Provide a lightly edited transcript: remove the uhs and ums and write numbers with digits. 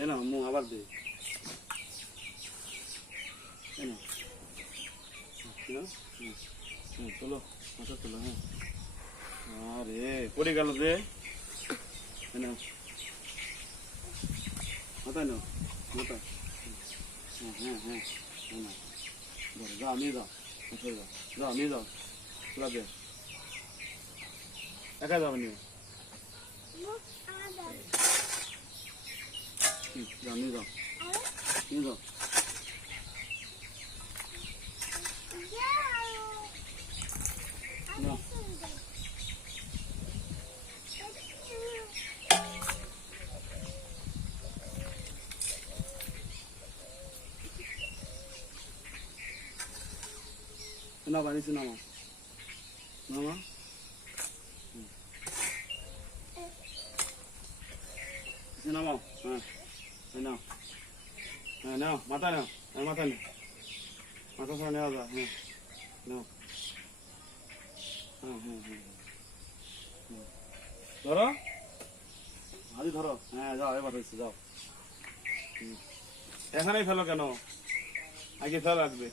না মু আবার দে না তোলো মাথা তোলো হ্যাঁ আরে পড়ে গেল রে না মাথা নাও মাথা হ্যাঁ হ্যাঁ হ্যাঁ না যাও নিয়ে যাও যাও নিয়ে যাও তোলা দে একা যাবে নিয়ে যাও নিয়ে যাও নিয়ে যাও না না বানিয়েছি নামা নামা নামাও হ্যাঁ নাও হ্যাঁ নাও মাথা নাও মাথা নাও মাথা সব নেওয়া যা হ্যাঁ নাও হ্যাঁ হ্যাঁ হ্যাঁ ধরো হাজি ধরো হ্যাঁ যাও এবার হয়েছে যাও এখানেই ফেলো কেন আগে ফেলো রাখবে